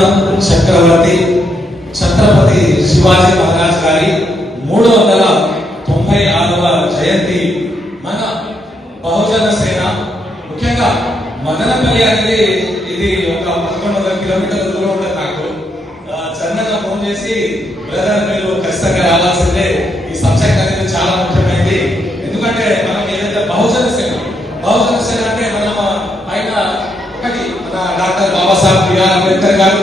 చక్రవర్తి ఛత్రపతి శివాజీ మహారాజ్ గారి 396వ జయంతి మన బహుజన సేన ముఖ్యంగా మదనపల్లి అనేది ఇది ఒక 1100 కిలోమీటర్ల దూరం ఉంటుంది. నాకు చందగా ఫోన్ చేసి బ్రదర్ మీరు ఖచ్చితంగా రావాల్సిందే, ఈ సబ్జెక్ట్ అనేది చాలా ముఖ్యమైనది. ఎందుకంటే మనం ఏదైతే బహుజన సేన అంటే మనం పైన ఒకటి మన డాక్టర్ బాబాసాహెబ్ బిఆర్ అంబేద్కర్ గారు,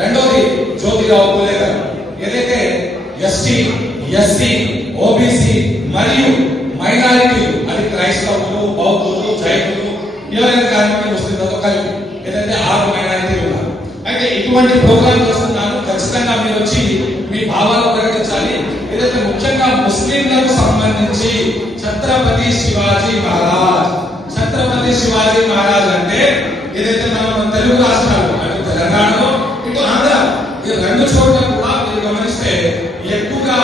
రెండోది జ్యోతిరావు పూలే గారు. ఏదైతే ఎస్టీ ఎస్సీ ఓబీసీ మరియు మైనారిటీలు, అది క్రైస్తవులు బౌద్ధులు జైనులు ఎవరైనా కానీ ముస్లింలతో కలిపి ఏదైతే 6 మైనారిటీలు ఉన్నారు. అయితే ఇటువంటి ప్రోగ్రామ్ చేస్తున్నాను, ఖచ్చితంగా మీరు వచ్చి మీ భావాలు ప్రకటించాలి. ఏదైతే ముఖ్యంగా ముస్లింలకు సంబంధించి ఛత్రపతి శివాజీ మహారాజ్ అంటే ఏదైతే మనం తెలుగు రాష్ట్రాలు అటు తెలంగాణలో ఇటు ఆంధ్ర ఈ 2 చోట్ల కూడా మీరు గమనిస్తే ఎక్కువగా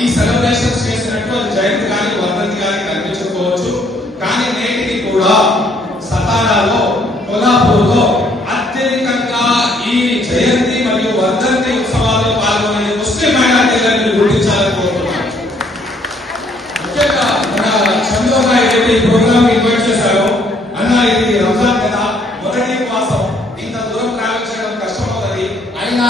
ఈ సెలబ్రేషన్స్ చేసినట్టు అది జయంతి కానీ వర్ధంతి కానీ కనిపించకపోవచ్చు. కానీ నేటికి కూడా సతారాలో కొల్హాపూర్లో అత్యధికంగా ఈ జయంతి మరియు వర్ధంతి ఉత్సవాల్లో పాల్గొనే ముస్లిం మైనారిటీలను గుర్తించాలని కోరుతున్నాను. ముఖ్యంగా మన చంద్రబాబు నాయుడు ఈ ప్రోగ్రామ్ ఇన్వైట్ చేశారు. అన్న ఇది రంజాన్ కదా, మొదటి ఉపవాసం, ఇంత దూరం ట్రావెల్ చేయడం కష్టమవుతుంది. అయినా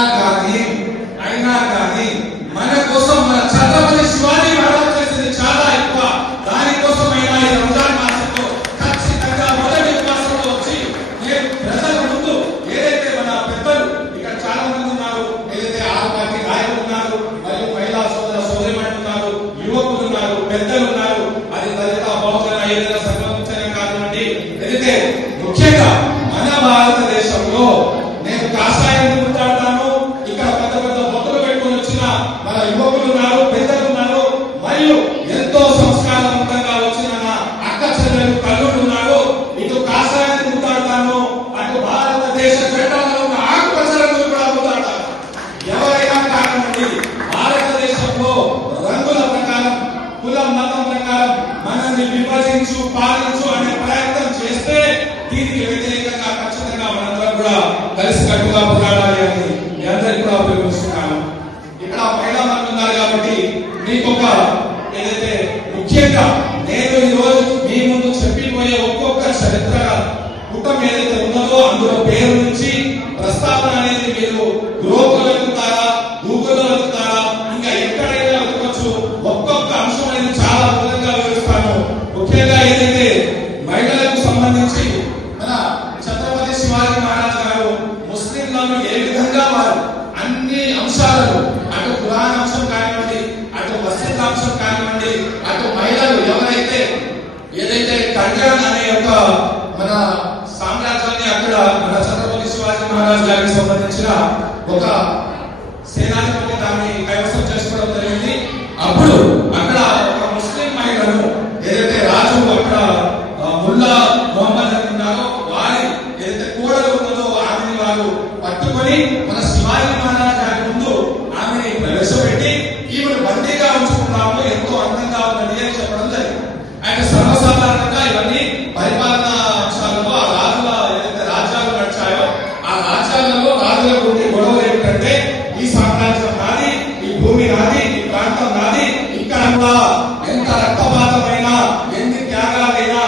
కానీ మన కోసం మన ఛత్రపతి శివాజీ మహారాజ్ చేసింది చాలా ఎక్కువ. దానికోసమైనా ఈ రంజాన్ మాసంలో ఖచ్చితంగా మొదటి ఉపవాసంలో వచ్చి నేను ప్రజల ముందు ఏదైతే మన పెద్దలు ఇక్కడ చాలా మంది ఉన్నారు, ఏదైతే 6 పార్టీ నాయకులు ఉన్నారు, మరియు మహిళా సోదరిమణులు ఉన్నారు, యువకులు ఉన్నారు, పెద్దలు ఉన్నారు, అది దళిత బహుజన ఏదైనా సంఘం కానివ్వండి, ఏదైతే ముఖ్యంగా మన భారతదేశంలో నేను కాషాయం గుర్తాడతాను. ఇక్కడ పెద్ద పెద్ద బొత్తలు పెట్టుకుని వచ్చిన మన యువకులు ఉన్నారు, పెద్దలు ఉన్నారు, మరియు ఎంతో సంస్కారవంతంగా వచ్చిన అక్క చెల్లెలు తల్లులు ఉన్నారు. ఇటు కాషాయాన్ని గుర్తాడతాను, అటు భారతదేశ చట్టాలలో ఉన్న ఆకుపచ్చలను కూడా గుర్తాడతాను. ఎవరైనా కానివ్వండి, భారతదేశంలో రంగుల ప్రకారం కులం మతం ప్రకారం మనల్ని విభజించు పాలించు అనే ప్రయత్నం చేస్తే దీనికి వ్యతిరేకంగా ఖచ్చితంగా మనందరం కూడా కలిసికట్టుగా పోరాడాలి అని మీ అందరికీ కూడా ఉపయోగిస్తున్నాను. ఇక్కడ మహిళా మంత్రులు ఉన్నారు కాబట్టి మీకు ఒక ఏదైతే ముఖ్యంగా నేను ఈ రోజు మీ ముందు చెప్పిపోయే ఒక్కొక్క చరిత్ర కుటుంబం ఏదైతే ఉన్నదో అందులో పేరు నుంచి ప్రస్తావన అనేది మీరు గ్రోత్లో వెతుకుతారా, గూగుల్లో వెతుకుతారా, ఇంకా ఎక్కడైనా వెతకవచ్చు. ఒక్కొక్క అంశం అనేది చాలా విధంగా వివరిస్తాను. ముఖ్యంగా ఏదైతే మహిళలకు సంబంధించి మన ఛత్రపతి శివాజీ మహారాజ్ గారు ముస్లింలను ఏ విధంగా వారు అన్ని అంశాలను, అటు ఖురాన్ అంశం కానివ్వండి, అటు మస్జిద్ అంశం కానివ్వండి, అటు మహిళలు ఎవరైతే ఏదైతే కళ్యాణ్ అనే ఒక మన సామ్రాజ్యాన్ని అక్కడ మన ఛత్రపతి శివాజీ మహారాజ్ గారికి సంబంధించిన ఒక సేనాధిపతి దాన్ని కైవసం చేసుకోవడం జరిగింది. అప్పుడు అక్కడ ఒక ముస్లిం మహిళను ఏదైతే రాజు అక్కడ ముల్లా మొహమ్మద్ అని ఉన్నారో వారి ఏదైతే కోడలు ఉన్నదో ఆమెని వారు పట్టుకొని మన శివాజీ మహారాజ్ గారి ముందు ఆమెని ప్రవేశపెట్టి ఈమెను బందీగా ఉంచుకున్నాము, ఎంతో అందంగా ఉన్నది అని చెప్పడం జరిగింది. ఆయన సర్వసాధారణంగా ఇవన్నీ పరిపాలనా అంశాలలో ఆ రాజుల ఏదైతే రాజ్యాలు నడిచాయో ఆ రాజ్యాలలో రాజులకు ఉండే గొడవలు ఏమిటంటే ఈ సామ్రాజ్యం నాది, ఈ భూమి నాది, ఈ ప్రాంతం నాది, ఇక్కడ ఎంత రక్తపాతమైనా ఎన్ని త్యాగాలైనా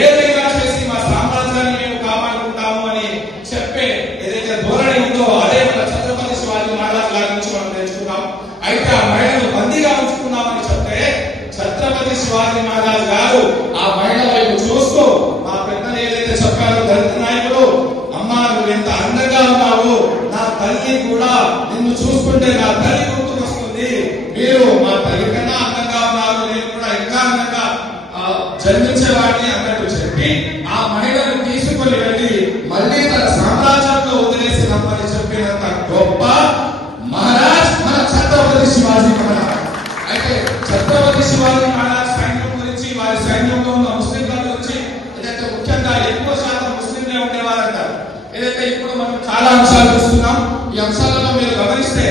ఏదైనా చేసి మా సామ్రాజ్యాన్ని మేము కాపాడుకుంటాము అని చెప్పే ఏదైతే ధోరణి ఉందో అదే మన ఛత్రపతి శివాజీ మహారాజ్ గారి నుంచి మనం నేర్చుకున్నాం. అయితే ఆ మహిళను బందీగా ఉంచుకున్నామని చెప్తే ఛత్రపతి శివాజీ మహారాజ్ గారు ఆ మహిళ వైపు చూస్తూ మా పెద్దలు ఏదైతే చెప్పారో దళిత నాయకులు, అమ్మా నువ్వు ఎంత అందంగా ఉన్నావు, నా తల్లి కూడా నిన్ను చూసుకుంటే నా తల్లి గుర్తుకొస్తుంది, మీరు మా తల్లి కన్నా అందంగా ఉన్నారు, నేను కూడా ఇంకా అందంగా జన్మించేవాడిని అన్నట్టు చెప్పి ఆ మహిళను తీసుకొని వెళ్ళి మళ్ళీ తన సామ్రాజ్యంలో వదిలేసి రమ్మని చెప్పినంత గొప్ప మహారాజ్ మన ఛత్రపతి శివాజీ మహారాజ్. అయితే ఛత్రపతి శివాజీ మహారాజ్ సైన్యం గురించి, వారి సైన్యంలో ఉన్న ముస్లింల గురించి ఏదైతే ముఖ్యంగా ఎక్కువ శాతం ముస్లింలే ఉండేవారంటారు. ఏదైతే ఇప్పుడు మనం చాలా అంశాలు చూస్తున్నాం, ఈ అంశాలలో మీరు గమనిస్తే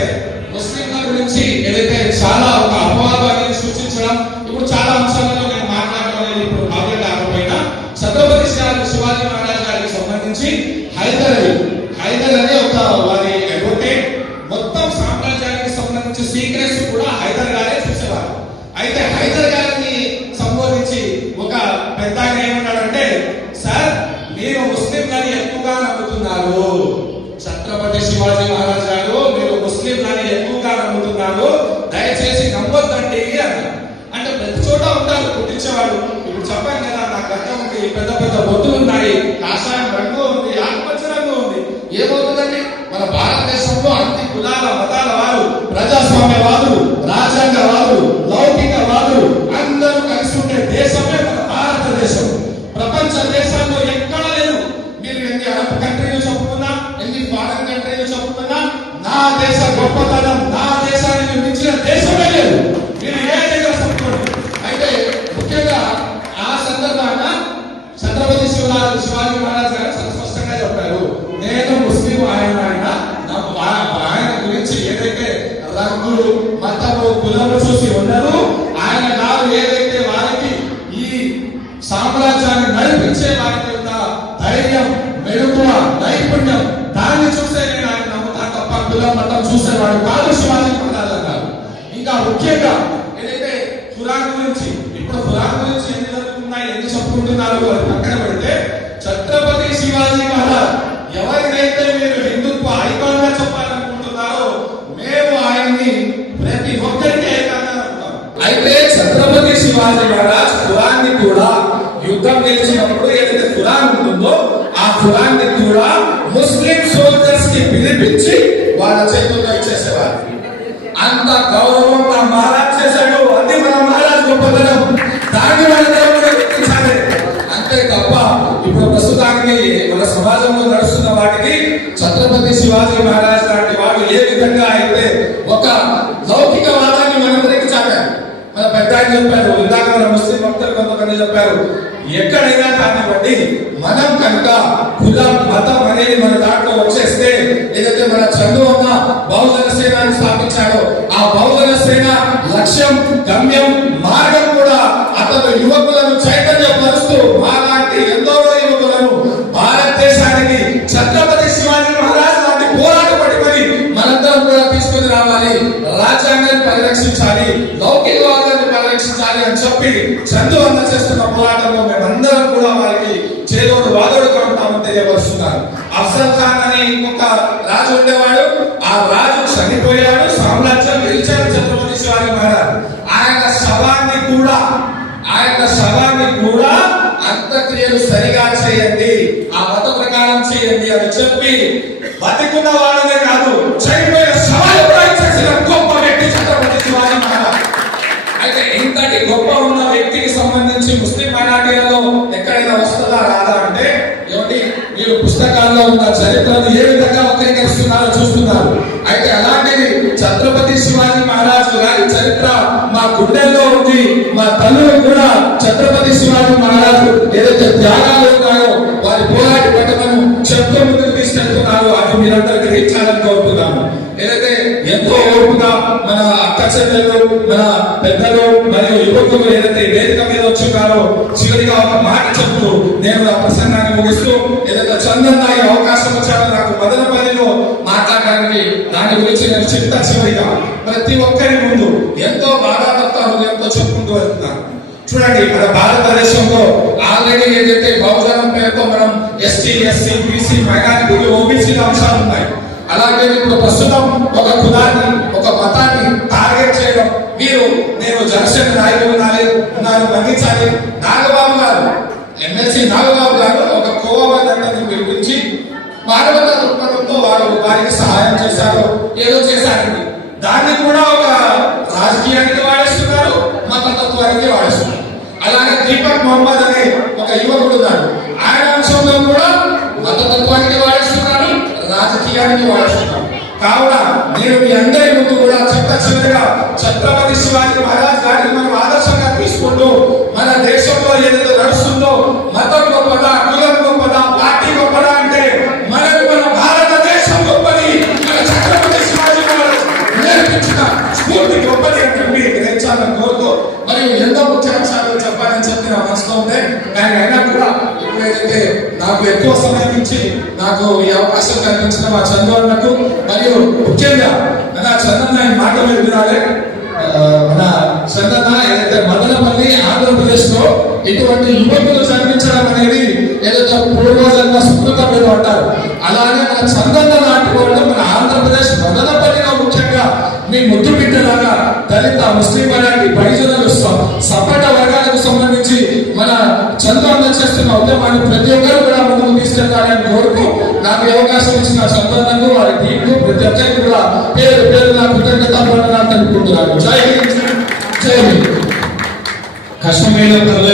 ముస్లింల గురించి ఏదైతే చాలా ఒక అపవాదాన్ని సూచించడం, ఇప్పుడు చాలా అంశాలలో నేను మాట్లాడడం అనేది ఇప్పుడు భావ్యం లేకపోయినా ఛత్రపతి శివాజీ మహారాజ్ గారికి సంబంధించి హైదర్ అలీ ఒక వారి సీక్రెట్స్ కూడా హైదర్ గారే చూసేవారు. అయితే హైదర్ గారిని సంబోధించి ఒక పెద్ద ఆయన ఏమన్నాడంటే, సార్ మీరు ముస్లింలని ఎక్కువగా నమ్ముతున్నారు, ఛత్రపతి శివాజీ మహారాజ్ గారు మీరు ముస్లింలని ఎక్కువగా నమ్ముతున్నారు, దయచేసి నమ్మొద్దండి అన్నారు. అంటే ప్రతి చోట ఉంటారు పుట్టించేవాడు. ఇప్పుడు చెప్పాను కదా, నా గడ్డ ఉంది, పెద్ద పెద్ద బొత్తులు ఉన్నాయి, కాషాయం రంగు ఉంది, ఆకుపచ్చ రంగు ఉంది. ఏమవుతుందండి, మన భారతదేశంలో అన్ని కులాల మతాల వారు, ప్రజాస్వామ్యవాదులు, రాజ్యాంగవాదులు, లౌకికవాదులు అందరూ కలిసి ఉండే దేశమే మన భారతదేశం. ప్రపంచ దేశాల్లో ఎక్కడ లేదు. మీరు ఎన్ని అరబ్ కంట్రీలు చెప్పుకున్నా, ఎన్ని ఫారెన్ కంట్రీలు చెప్పుకున్నా, నా దేశ గొప్పతనం, నా దేశానికి మించిన దేశమే లేదు. మీరు ఏ దగ్గర చెప్పుకోండి. అయితే ముఖ్యంగా ఆ సందర్భాన ఛత్రపతి శివాజీ మహారాజ్ గారు స్పష్టంగా చెప్పారు, నేను ముస్లిం, ఆయన గురించి ఏదైతే రంగులు, మతము, కులము చూసి ఉండరు, ఆయన గారు ఏదైతే వారికి ఈ సామ్రాజ్యాన్ని నడిపించే వారికి ఉన్న ధైర్యం, మెరుగువ, నైపుణ్యం, దాన్ని చూసే నేను ఆయన నమ్ముతాను తప్ప కులం, మతం చూసేవాడు కాదు శివాజీ మహారాజ్ అన్నారు. ఇంకా ముఖ్యంగా ఏదైతే ఖురాన్ గురించి, ఇప్పుడు ఖురాన్ గురించి ఎన్ని జరుగుతున్నాయి, ఎన్ని చెప్పుకుంటున్నారు అది పక్కన పెడితే, ఛత్రపతి శివాజీ మహారాజ్ ఎవరినైతే మీరు హిందుత్వ ఐకాన్ గా చెప్పాలనుకుంటున్నారో మేము ఆయన్ని ప్రతి ఒక్కరికి ఏకంగా నమ్ముతాం. అయితే ఛత్రపతి శివాజీ మహారాజ్ ఖురాన్ని కూడా యుద్ధం చేసినప్పుడు ఏదైతే ఖురాన్ ఉంటుందో ఆ ఖురాన్ని కూడా ముస్లిం సోల్జర్స్ కి పిలిపించి వాళ్ళ చేతుల్లో ఇచ్చేసేవారు. అంత గౌరవం మన మహారాజ్ చేశాడు. అది మన మహారాజ్ గొప్పతనం. దాన్ని మన దేవుడు గుర్తించాలి. అంతే తప్ప ఇప్పుడు ప్రస్తుతానికి మన సమాజంలో నడుస్తున్న వాటికి ఛత్రపతి శివాజీ మహారాజ్ లాంటి వాడు ఏ విధంగా అయితే ఒక లౌకికవాదాన్ని మనందరికి చాటారు. మన పెద్ద ఆయన చెప్పారు, ఇందాక మన ముస్లిం భక్తులు కొంతమంది చెప్పారు, ఎక్కడైనా కానివ్వండి మనం కనుక కులం, మతం అనేది మన దాంట్లో వచ్చేస్తే, ఏదైతే మన చందు అన్న బహుజన సేనని స్థాపించాడో ఆ బహుజన సేన లక్ష్యం, గమ్యం, మార్గం కూడా అతను యువకులను చైతన్యపరుస్తూ మాలాంటి ఎందరో యువకులను భారతదేశానికి ఛత్రపతి శివాజీ మహారాజ్ లాంటి పోరాట పడిపడి మనందరం కూడా తీసుకుని రావాలి, రాజ్యాంగాన్ని పరిరక్షించాలి, లౌకికవాదాన్ని పరిరక్షించాలి అని చెప్పి చందు అన్న చేస్తున్న పోరాటంలో మేమందరం కూడా వారికి చేదోడు వాదోడుగా ఉంటామని తెలియపరుస్తున్నారు. అఫ్జల్ ఖాన్ అని ఇంకొక రాజు ఉండేవాడు. ఆ రాజు చనిపోయాడు, సామ్రాజ్యం గెలిచాడు ఛత్రపతి శివాజీ మహారాజ్. ఆయన శవాన్ని కూడా అంత్యక్రియలు సరిగా చేయండి, ఆ మత ప్రకారం చేయండి అని చెప్పి బతికున్న వాళ్ళనే కాదు, చనిపోయిన శవాలు కూడా చేసిన గొప్ప వ్యక్తి ఛత్రపతి శివాజీ మహారాజ్. అయితే ఇంతటి గొప్ప ఉన్న వ్యక్తికి సంబంధించి ముస్లిం మైనారిటీలలో ఎక్కడైనా వస్తుందా రాదా అంటే, ఏమిటి మీరు పుస్తకాల్లో ఉన్న చరిత్రను ఏ విధంగా వక్రీకరిస్తున్నారో చూస్తున్నారు. అయితే అలాంటిది ఛత్రపతి శివాజీ మహారాజు గారి చరిత్ర మా గుండెల్లో ఉంది. మా తల్లులు కూడా ఛత్రపతి శివాజీ మహారాజు ఏదైతే త్యాగాలు ఉన్నాయో వారి పోరాట పట్టణను చెప్తూ ముందుకు తీసుకెళ్తున్నారు. అది మీరందరూ గ్రహించాలని కోరుతున్నాము. ఏదైతే ఎంతో ఓపుగా మన అక్క చెల్లెలు, మన పెద్దలు మరియు యువకులు ఏదైతే వేదిక మీద వచ్చున్నారో చివరిగా ఒక మాట చెప్తూ నేను నా ప్రసంగాన్ని ముగిస్తూ, ఏదైతే చందన్న ఈ అవకాశం వచ్చాడో నాకు మదనపల్లిలో మాట్లాడడానికి, దాని గురించి నేను చెప్తా. చివరిగా ప్రతి ఒక్కరి ముందు ఎంతో బాధాతత్వ హృదయంతో చెప్పుకుంటూ వెళ్తున్నాను. చూడండి, మన భారతదేశంలో ఆల్రెడీ ఏదైతే బహుజనం పేరుతో మనం ST, SC, BC, minority, OBC అంశాలు ఉన్నాయి. అలాగే ఇప్పుడు ప్రస్తుతం ఒక కులాన్ని, ఒక మతాన్ని టార్గెట్ చేయడం. నేను జనసేన నాయకులు ఉన్నారు మన్నించాలి. నాగబాబు గారు, ఎమ్మెల్సీ నాగబాబు గారు ఒక కోవని పిలిపించి మానవతా దృక్పథంతో వారికి సహాయం చేశారు, ఏదో చేశారండి. దాన్ని కూడా ఒక రాజకీయానికి వాడేస్తున్నారు, మతతత్వానికి వాడేస్తున్నారు. అలాగే దీపక్ మహమ్మద్ అనే ఒక యువకుడు ఉన్నాడు, ఆయన అంశంలో కూడా మతతత్వానికి వాడేస్తున్నారు, రాజకీయానికి వాడేస్తున్నారు. కావున నేను మీ అందరి ముందు కూడా చివరిగా ఛత్రపతి శివాజీ మహారాజ్ గారిని మనం ఆదర్శంగా తీసుకుంటూ మన దేశంలో ఏదైతే నడుస్తుందో, మతం గొప్పదా, కులం గొప్పదా, పార్టీ గొప్పదా అంటే మనకు మన భారతదేశం గొప్పది, మన ఛత్రపతి శివాజీ మహారాజ్ నేర్పించిన స్ఫూర్తి గొప్పది అని చెప్పి గ్రహించాలని కోరుతూ, మరియు ఎంతో ముఖ్య అంశాలు చెప్పాలని చెప్పి నా మనసులో ఉంది. కానీ అయినా కూడా ఏదైతే నాకు ఎక్కువ సమయం ఇచ్చి నాకు ఈ అవకాశం కల్పించిన మా చంద్రబాబుకు మరియు ముఖ్యంగా చందన్న ఈ మాట మీరు వినాలి. మన చందన్న ఏదైతే మదనపల్లి ఆంధ్రప్రదేశ్ లో ఇటువంటి యువకులు జన్మించడం అనేది ఏదైతే పూర్వజన్మ సుకృతం మీద అంటారు. అలానే మన చందన్న లాంటి వాళ్ళు మన ఆంధ్రప్రదేశ్ మదనపల్లిలో ముఖ్యంగా మీ ముద్దు బిడ్డలాగా దళిత ముస్లిం మైనారిటీ బహుజనులు సపరేట్ వర్గాలకు సంబంధించి మన చంద్రన్న చేస్తున్న ఉద్యమాన్ని ప్రతి ఒక్కరు కూడా ముందుకు తీసుకెళ్తారని కోరుకు నాకు అవకాశం ఇచ్చిన చంద్రన్నకు వారి టీంకు ప్రతి ఒక్కరికి కూడా పేరు పేరు నా కృతజ్ఞత తెలుపుకుంటున్నాను. జై హింద్, జై హింద్. కష్టమైన పనులతో